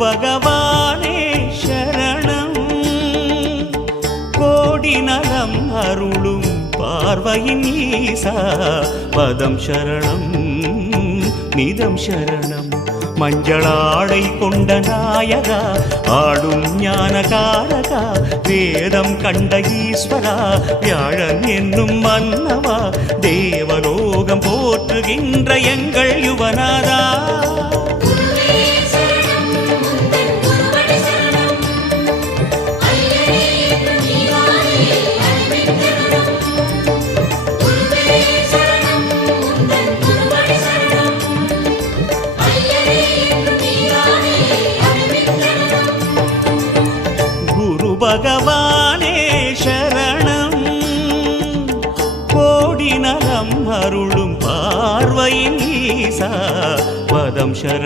பகவானே சரணம் கோடி நலம் அருளும் பார்வையின் ஈசா பதம் சரணம் நிதம் சரணம் மஞ்சளாடை கொண்ட நாயகா ஆடும் ஞானகாரகா வேதம் கண்ட ஈஸ்வரா வியாழன் என்னும் மன்னவா தேவலோகம் போற்றுகின்ற எங்கள் யுவனாதா பகவானே சரணம் கோடி நலம் அருளும் பார்வையின் ஈசா பதம் சரணம்